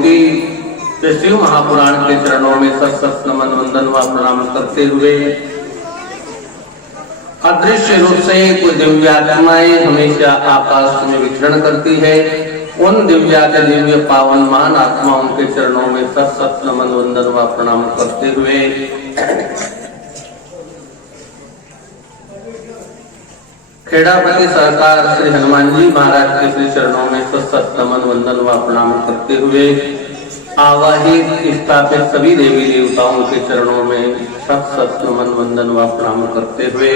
कोटि शिव महापुराण के चरणों में सत नमन वंदन व प्रणाम करते हुए अदृश्य रूप से कुछ दिव्यात्माएं हमेशा आकाश में विचरण करती है। उन दिव्याति दिव्य पावन महान आत्माओं के चरणों में सत नमन वंदन व प्रणाम करते हुए खेड़ापति सरकार श्री हनुमान जी महाराज के श्री चरणों में सत नमन वंदन व प्रणाम करते हुए आवाहित स्थापित सभी देवी देवताओं के चरणों में सत नमन वंदन व प्रणाम करते हुए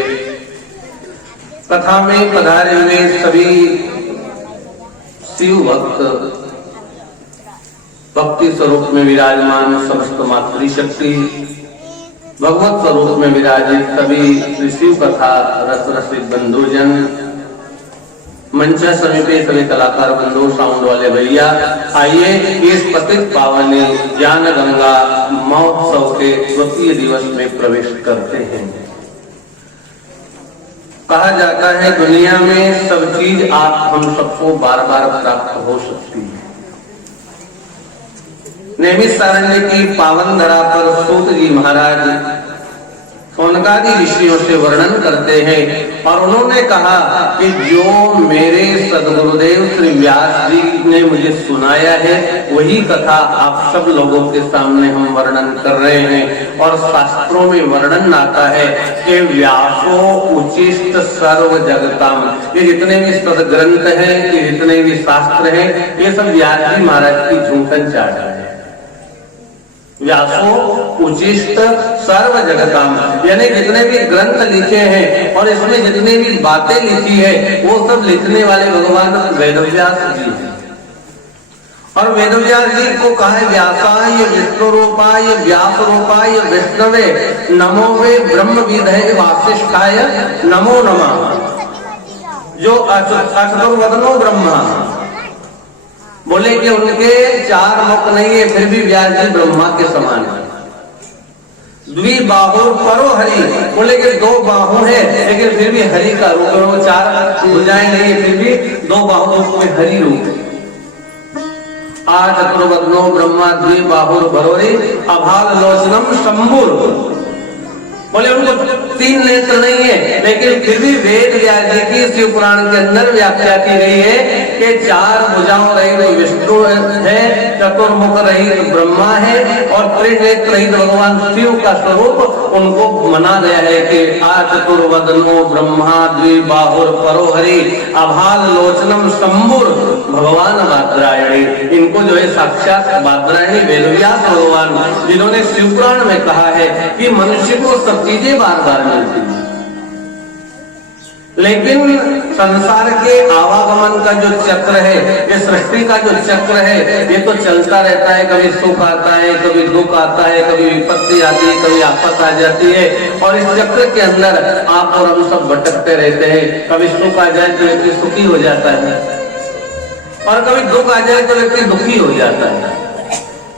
कथा में पधारे हुए सभी शिव भक्त भक्ति स्वरूप में विराजमान समस्त मातृशक्ति भगवत स्वरूप में विराजित सभी शिव कथा रस रसिक बंधुजन मंच समीपे सभी कलाकार बंधु साउंड वाले भैया, आइए इस पतित पावन ज्ञान गंगा महोत्सव के द्वितीय दिवस में प्रवेश करते हैं। कहा जाता है दुनिया में सब चीज आप हम सबको बार बार प्राप्त हो सकती है। नैमिषारण्य की पावन धरा पर सूत जी महाराज सोनकादि ऋषियों से वर्णन करते हैं और उन्होंने कहा कि जो मेरे सदगुरुदेव श्री व्यास जी ने मुझे सुनाया है वही कथा आप सब लोगों के सामने हम वर्णन कर रहे हैं। और शास्त्रों में वर्णन आता है कि व्यासो उचिष्ट सर्व जगताम, ये जितने भी सदग्रंथ हैं, ये जितने भी शास्त्र हैं, ये सब व्यास जी महाराज की झूठन चाट है। व्यासो उचिष्ट सर्व जगताम, यानी जितने भी ग्रंथ लिखे हैं और इसमें जितनी भी बातें लिखी है वो सब लिखने वाले भगवान वेदव्यास जी हैं। और वेदव्यास जी को कहा है व्यासाय विष्णु रूपाय व्यास रूपाय विष्णवे नमो वे ब्रह्म विदये वासिष्ठाय नमो नमः। जो अचतुर्वदनो ब्रह्मा, बोले कि उनके चार मुख नहीं है फिर भी व्यास जी ब्रह्मा के समान है। द्विबाहुर परो हरि, बोले कि दो बाहु है लेकिन फिर भी हरि का रूप है। वो चार भुजाएं नहीं है फिर भी दो बाहु में हरि रूप है। आ चतुर्वदनो ब्रह्मा द्विबाहुर भरोरी अभाग लोचनम शंभुर, बोले उनको तीन नेत्र नहीं है लेकिन फिर भी वेद व्यास जी की शिव पुराण के अंदर व्याख्या की गई है कि चार भुजाओं रहित विष्णु है, चतुर्मुख रहित ब्रह्मा है और त्रिनेत्र रहित भगवान शिव का स्वरूप उनको मना गया है कि आ चतुर्वदनो ब्रह्मा द्विबाहुर परो हरि अभाल लोचनम शंभुर भगवान बादरायणी। इनको जो है साक्षात बादरायणी वेदव्यास भगवान जिन्होंने शिव पुराण में कहा है कि मनुष्य को सब चीजें बार बार मिलती है लेकिन संसार के आवागमन का जो चक्र है, ये सृष्टि का जो चक्र है, ये तो चलता रहता है। कभी सुख आता है, कभी दुख आता है, कभी विपत्ति आती है, कभी आपत आ जाती है और इस चक्र के अंदर आप और हम सब भटकते रहते हैं। कभी सुख आ जाए तो व्यक्ति सुखी हो जाता है और कभी दुख आ जाए तो व्यक्ति दुखी हो जाता है।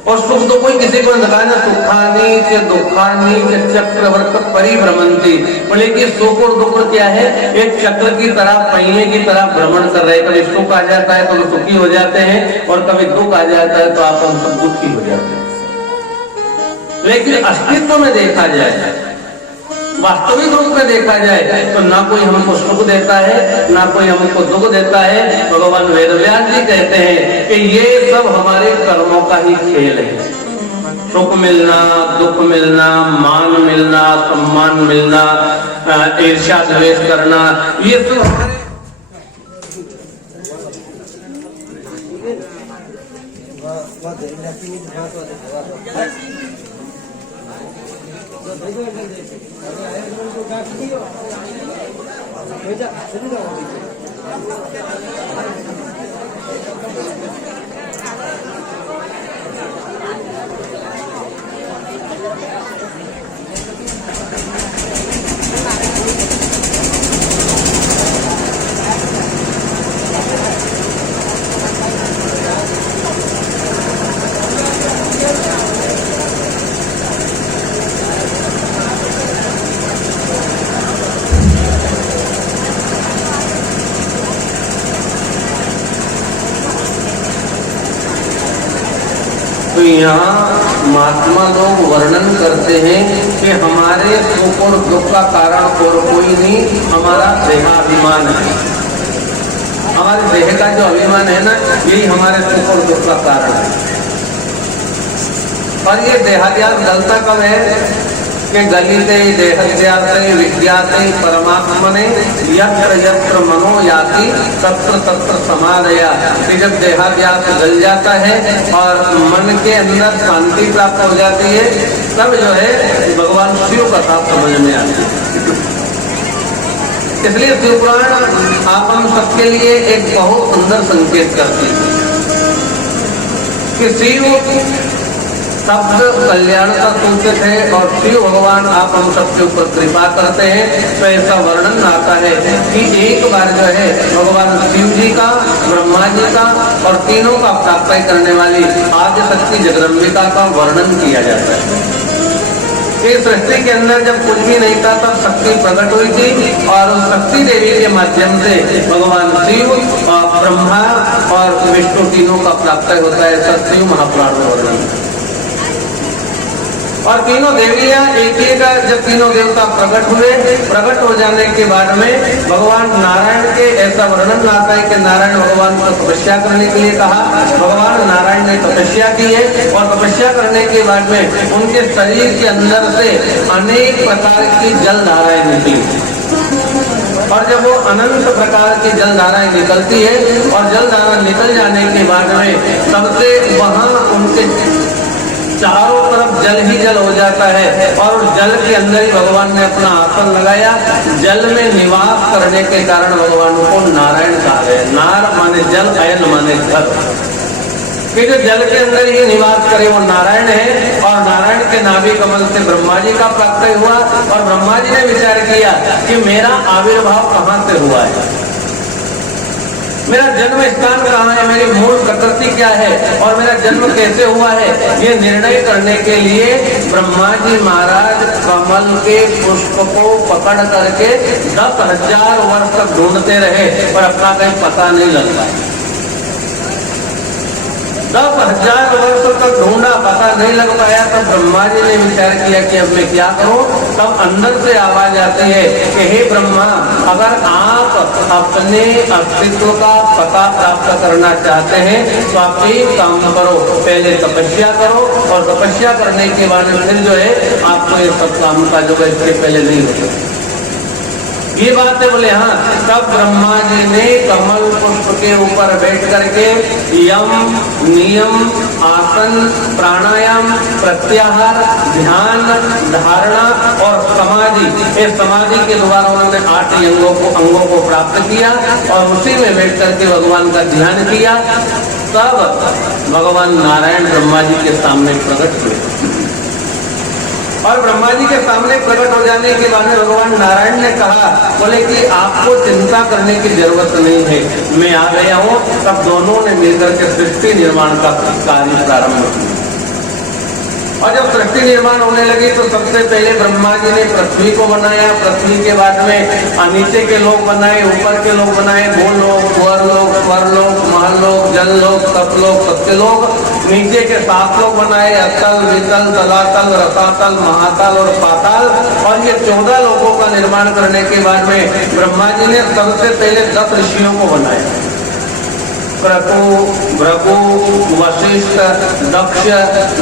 और सुख तो कोई किसी को दिखाए ना, सुखानी च दुखानी च चक्रवर्त परिभ्रमंती, बोले कि सुख और दुख क्या है, एक चक्र की तरह पहिए की तरह भ्रमण कर रहे हैं। कभी सुख आ जाता है तो सुखी हो जाते हैं और कभी दुख आ जाता है तो आप हम सब दुखी हो जाते हैं। लेकिन अस्तित्व में देखा जाए, वास्तविक रूप में देखा जाए तो ना कोई हमको सुख देता है ना कोई हमको दुख देता है। भगवान वेदव्यास जी कहते हैं कि ये सब हमारे कर्मों का ही खेल है। सुख मिलना, दुख मिलना, मान मिलना, सम्मान मिलना, ईर्ष्या द्वेष करना, ये सब हमारे तो यहाँ महात्मा लोग वर्णन करते हैं कि हमारे सुख और दुख का कारण और कोई नहीं, हमारा देहाभिमान है। हमारे देह का जो अभिमान है ना, यही हमारे सुख और दुख का कारण है। और ये देहाध्यास गलता कब है कि गलिते देहध्यासे विज्ञाते परमात्मने यत्र यत्र मनो याति तत्र तत्र समाधया। कि जब देहाध्यास गल जाता है और मन के अंदर शांति प्राप्त हो जाती है, तब जो है भगवान शिव का साथ समझ में आती है। इसलिए शिव पुराण आप हम सबके लिए एक बहुत सुंदर संकेत करती है कि शिव शब्द कल्याण का सूचक है और शिव भगवान आप हम सबके ऊपर कृपा करते हैं। तो ऐसा वर्णन आता है कि एक बार जो है भगवान शिव जी का, ब्रह्मा जी का और तीनों का प्राप्ति करने वाली आद्य शक्ति जगदम्बिका का वर्णन किया जाता है। इस सृष्टि के अंदर जब कुछ भी नहीं था तब शक्ति प्रकट हुई थी और उस शक्ति देवी के माध्यम से भगवान शिव और ब्रह्मा और विष्णु तीनों का प्राप्ति होता है। ऐसा शिव महापुराण में वर्णन। और तीनों देवियां एक एक जब तीनों देवता प्रकट हो जाने के बाद में भगवान नारायण के ऐसा वर्णन आता है कि नारायण भगवान को तपस्या करने के लिए कहा। भगवान नारायण ने तपस्या की है और तपस्या करने के बाद में उनके शरीर के अंदर से अनेक प्रकार की जलधाराएं निकली। और जब वो अनंत प्रकार की जलधाराएं निकलती है और जलधारा निकल जाने के बाद में सबसे वहां उनके चारों तरफ जल ही जल हो जाता है और उस जल के अंदर ही भगवान ने अपना आसन लगाया। जल में निवास करने के कारण भगवान को नारायण कहा गया। नार माने जल, अयन माने घर। कि जो जल के अंदर ही निवास करे वो नारायण है। और नारायण के नाभि कमल से ब्रह्मा जी का प्राप्त हुआ और ब्रह्मा जी ने विचार किया कि मेरा आविर्भाव कहाँ से हुआ है, मेरा जन्म स्थान कहाँ है, मेरी मूल प्रकृति क्या है और मेरा जन्म कैसे हुआ है, ये निर्णय करने के लिए ब्रह्मा जी महाराज कमल के पुष्प को पकड़ करके 10,000 वर्ष तक ढूंढते रहे और अपना कहीं पता नहीं लग पाया। 10,000 वर्ष तक ढूंढा, पता नहीं लग पाया। तब ब्रह्मा जी ने विचार किया कि अब मैं क्या करूं। तब अंदर से आवाज आती है कि हे ब्रह्मा, अगर आप अपने अस्तित्व का पता प्राप्त करना चाहते हैं तो आप एक काम करो, पहले तपस्या करो और तपस्या करने के बाद फिर जो है आपको ये सब काम का जो है इसके पहले नहीं होता। ये बात है बोले हाँ। तब ब्रह्मा जी ने कमल पुष्प के ऊपर बैठ करके यम, नियम, आसन, प्राणायाम, प्रत्याहार, ध्यान, धारणा और समाधि, इस समाधि के द्वारा उन्होंने 8 अंगों को प्राप्त किया और उसी में बैठ करके भगवान का ध्यान किया। तब भगवान नारायण ब्रह्मा जी के सामने प्रकट हुए और ब्रह्मा जी के सामने प्रकट हो जाने के बाद भगवान नारायण ने कहा, बोले कि आपको चिंता करने की जरूरत नहीं है, मैं आ गया हूँ। तब दोनों ने मिलकर के सृष्टि निर्माण का कार्य प्रारंभ किया। और जब सृष्टि निर्माण होने लगी तो सबसे पहले ब्रह्मा जी ने पृथ्वी को बनाया। पृथ्वी के बाद में नीचे के लोग बनाए, ऊपर के लोग बनाए, भूलोक, स्वरलोक, स्वरलोक, महलोक, जललोक, सतलोक, सत्यलोक। नीचे के 7 लोग बनाए, अतल, वितल, तलातल, रसातल, महातल और पाताल। और ये 14 लोगों का निर्माण करने के बाद में ब्रह्मा जी ने सबसे पहले 10 ऋषियों को बनाया। भृगु, वशिष्ठ, दक्ष,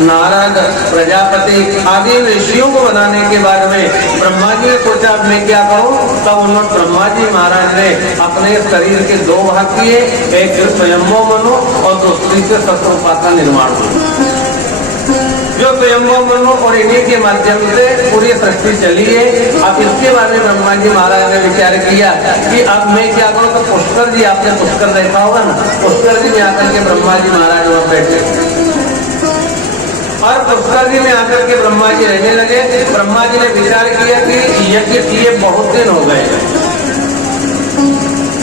नारद, प्रजापति आदि ऋषियों को बनाने के बाद में ब्रह्मा जी ने सोचा अब मैं क्या करूं। तब उन्होंने ब्रह्मा जी महाराज ने अपने शरीर के 2 भाग किए, एक स्वयंभू मनु और दूसरी से शत्रुपा का निर्माण हुआ। जो स्वयंभू मनु और इन्हीं के माध्यम से पूरी सृष्टि चली है। अब इसके बारे में ब्रह्मा जी महाराज ने विचार किया कि अब मैं क्या करूं। तो पुष्कर जी, आपने पुष्कर देखा होगा ना, पुष्कर जी में आकर के ब्रह्मा जी महाराज वहां बैठे और पुष्कर जी में आकर के ब्रह्मा जी रहने लगे। ब्रह्मा जी ने विचार किया कि यज्ञ किए बहुत दिन हो गए,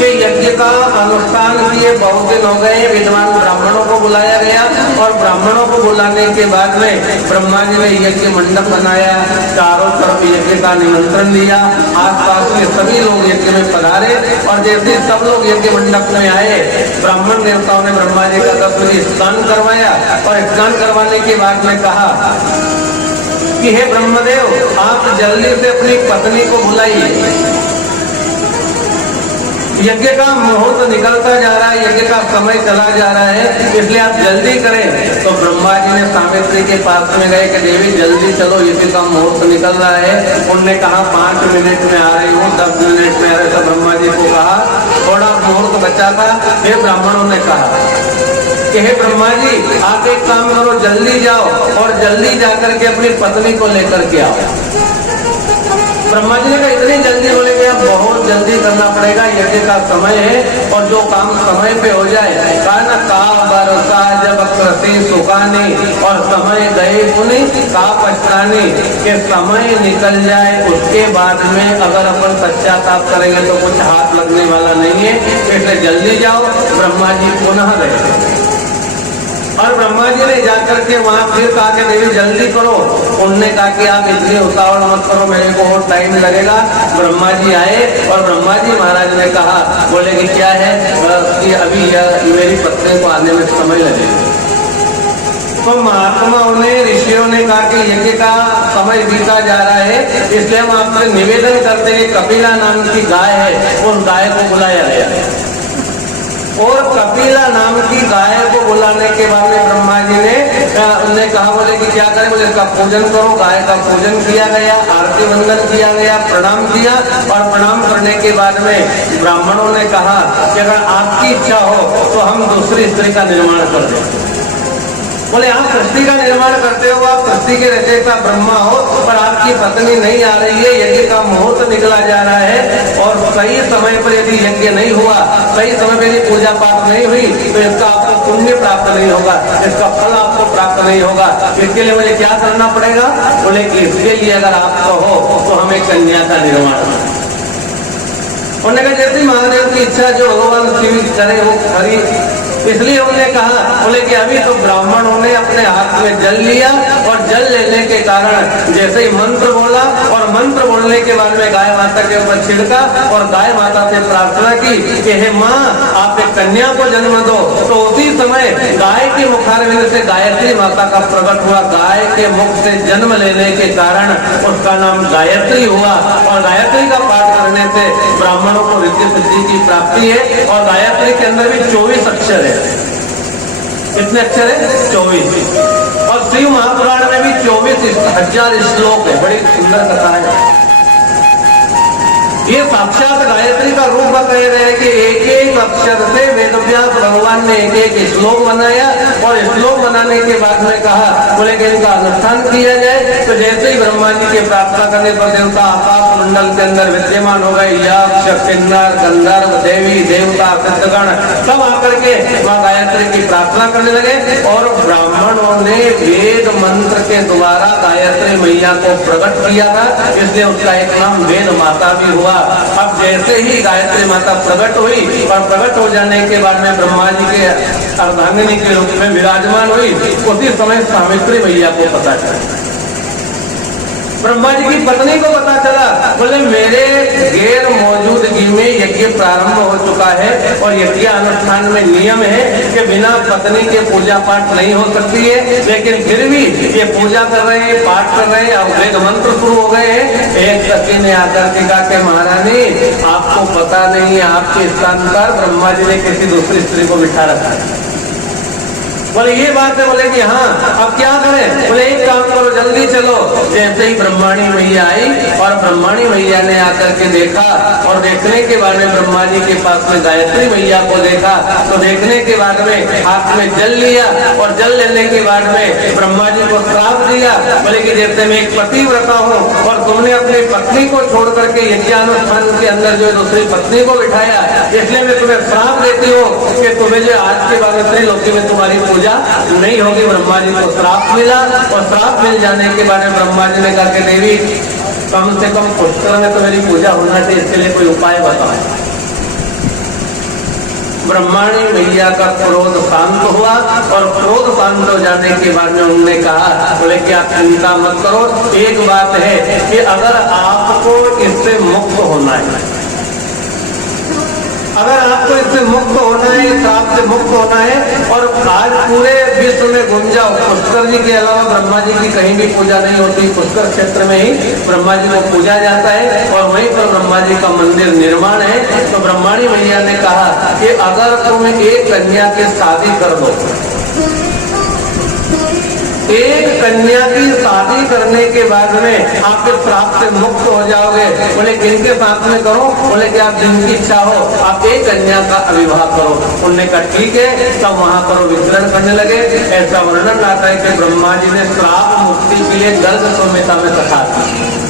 कि यज्ञ का अनुष्ठान किए बहुत दिन हो गए, विद्वान ब्राह्मणों को बुलाया गया और ब्राह्मणों को बुलाने के बाद में ब्रह्मा जी ने यज्ञ मंडप बनाया, चारों तरफ यज्ञ का निमंत्रण दिया, आसपास के सभी लोग यज्ञ में पधारे और जैसे सब लोग यज्ञ मंडप में आए, ब्राह्मण देवताओं ने ब्रह्मा जी का 10 बजे स्नान करवाया और स्नान करवाने के बाद में कहा कि हे ब्रह्मदेव, आप जल्दी से अपनी पत्नी को बुलाइए, यज्ञ का मुहूर्त निकलता जा रहा है, यज्ञ का समय चला जा रहा है, इसलिए आप जल्दी करें। तो ब्रह्मा जी ने सावित्री के पास में गए कि देवी जल्दी चलो, यज्ञ का मुहूर्त निकल रहा है। उन्होंने कहा 5 मिनट में आ रही हूँ, 10 मिनट में आ रहे। तो ब्रह्मा जी को कहा थोड़ा मुहूर्त बचा था। फिर ब्राह्मणों ने कहा कि हे ब्रह्मा जी, आप एक काम करो, जल्दी जाओ और जल्दी जाकर के अपनी पत्नी को लेकर के आओ। ब्रह्मा जी ने कहा इतनी जल्दी बोले कि बहुत जल्दी करना पड़ेगा, यज्ञ का समय है और जो काम समय पे हो जाए। कहा ना का बरसा जब कृषि सुखानी और समय गए पुनि का पछतानी, के समय निकल जाए उसके बाद में अगर अपन पश्चाताप करेंगे तो कुछ हाथ लगने वाला नहीं है, इसलिए जल्दी जाओ। ब्रह्मा जी पुनः गए और ब्रह्मा जी ने जाकर के वहां फिर कहा कि देवी जल्दी करो। उनने कहा कि आप इतनी उतावल मत करो, मेरे को और टाइम लगेगा। ब्रह्मा जी आए और ब्रह्मा जी महाराज ने कहा, बोले कि क्या है कि अभी मेरी पत्नी को आने में समय लगेगा। तो महात्माओं ने, ऋषियों ने कहा कि यज्ञ का समय बीता जा रहा है, इसलिए हम आपसे निवेदन करते हैं, कपिला नाम की गाय है, उस गाय को बुलाया गया और कपिला नाम की गाय को बुलाने के बाद में ब्रह्मा जी ने कहा, बोले कि क्या करें, बोले इसका पूजन करो। गाय का पूजन किया गया, आरती वंदन किया गया, प्रणाम किया और प्रणाम करने के बाद में ब्राह्मणों ने कहा कि अगर आपकी इच्छा हो तो हम दूसरी स्त्री का निर्माण कर दें। बोले आप सृष्टि का निर्माण करते हो, आप सृष्टि के रचयिता ब्रह्मा हो, पर आपकी पत्नी नहीं आ रही है, यज्ञ का मुहूर्त निकला जा रहा है और सही समय पर यदि यज्ञ नहीं हुआ, सही समय पर यदि पूजा पाठ नहीं हुई तो इसका आपको पुण्य प्राप्त नहीं होगा, इसका फल आपको प्राप्त नहीं होगा। इसके लिए मुझे क्या करना पड़ेगा? बोले कि इसके लिए अगर आप कहो तो हमें कन्या का निर्माण। उन्होंने कहा जैसे महादेव की इच्छा, जो भगवान शिव करे वो खरी। इसलिए उन्होंने कहा, बोले कि अभी तो ब्राह्मणों ने अपने हाथ में जल लिया और जल लेने के कारण जैसे ही मंत्र बोला और मंत्र बोलने के बाद में गाय माता के ऊपर छिड़का और गाय माता से प्रार्थना की कि हे माँ, आप एक कन्या को जन्म दो। तो उसी समय गाय के मुखारविंद से गायत्री माता का प्रकट हुआ। गाय के मुख से जन्म लेने के कारण उसका नाम गायत्री हुआ और गायत्री का पाठ करने से ब्राह्मणों को रिद्धि सिद्धि की प्राप्ति है। और गायत्री के अंदर भी 24 अक्षर है। कितने अक्षर है? 24। और शिव महापुराण में भी 24,000 श्लोक है। बड़ी सुंदर कथा है। ये साक्षात गायत्री का रूप कह रहे हैं कि एक एक अक्षर से वेदव्यास भगवान ने एक एक श्लोक बनाया और श्लोक बनाने के बाद में कहा, बोले कि इनका अनुष्ठान किया जाए। तो जैसे ही ब्रह्मा जी की प्रार्थना करने पर देवता आकाश मंडल के अंदर विद्यमान हो गए, यक्ष, किन्नर, गंधर्व, देवी देवता, सिद्धगण सब आकर के माँ गायत्री की प्रार्थना करने लगे और ब्राह्मणों ने वेद मंत्र के द्वारा गायत्री मैया को प्रकट किया था, इसलिए उसका एक नाम वेद माता भी हुआ। अब जैसे ही गायत्री माता प्रकट हुई और प्रकट हो जाने के बाद में ब्रह्मा जी के अर्धांगिनी के रूप में विराजमान हुई, उसी समय सावित्री मैया को पता चला। ब्रह्मा जी की पत्नी को पता चला, बोले मेरे गैर मौजूदगी में यज्ञ प्रारंभ हो चुका है और यज्ञ अनुष्ठान में नियम है कि बिना पत्नी के पूजा पाठ नहीं हो सकती है, लेकिन फिर भी ये पूजा कर रहे हैं, पाठ कर रहे हैं, अब वेद मंत्र शुरू हो गए हैं। एक सखी ने आकर के कहा कि महारानी, आपको पता नहीं है आपके स्थान पर ब्रह्मा जी ने किसी दूसरी स्त्री को बिठा रखा है। बोले ये बात है? बोले कि हाँ। अब क्या करें? बोले एक काम करो, जल्दी चलो। जैसे ही ब्रह्माणी मैया आई और ब्रह्माणी मैया ने आकर के देखा और देखने के बाद में ब्रह्मा जी के पास में गायत्री मैया को देखा, तो देखने के बाद में हाथ में जल लिया और जल लेने के बाद में ब्रह्मा जी को श्राप दिया। बोले कि जैसे मैं एक पतिव्रता हूँ और तुमने अपनी पत्नी को छोड़ करके यज्ञानुष्ठान के अंदर जो दूसरी पत्नी को बिठाया, इसलिए मैं तुम्हें श्राप देती हूँ कि तुम्हें जो आज के बाद त्रिलोकी में तुम्हारी पूजा नहीं होगी। ब्रह्मा जी को श्राप मिला और श्राप मिल जाने के बाद में ब्रह्मा जी ने कहा कि देवी, कम से कम पुष्कर में तो मेरी पूजा होना चाहिए, इसके लिए कोई उपाय बताओ। ब्रह्माणी मैया का क्रोध शांत हुआ और क्रोध शांत हो जाने के बाद में उन्होंने कहा, बोले कि आप चिंता मत करो, एक बात है कि अगर आपको इससे मुक्त होना है, अगर आपको इससे मुक्त होना है, श्राप से मुक्त होना है, और आज पूरे विश्व में घूम जाओ, पुष्कर जी के अलावा ब्रह्मा जी की कहीं भी पूजा नहीं होती, पुष्कर क्षेत्र में ही ब्रह्मा जी को पूजा जाता है और वहीं पर ब्रह्मा जी का मंदिर निर्माण है। तो ब्रह्माणी मैया ने कहा कि अगर तुम एक कन्या की शादी कर दो, एक कन्या की शादी करने के बाद में आप फिर श्राप से मुक्त हो जाओगे। बोले किनके साथ में करो? बोले कि आप जिनकी इच्छा हो आप एक कन्या का विवाह करो। उन्होंने कहा ठीक है, तब वहां पर विचरण करने लगे। ऐसा वर्णन आता है कि ब्रह्मा जी ने श्राप मुक्ति के लिए गर्ग संहिता में कथा दी।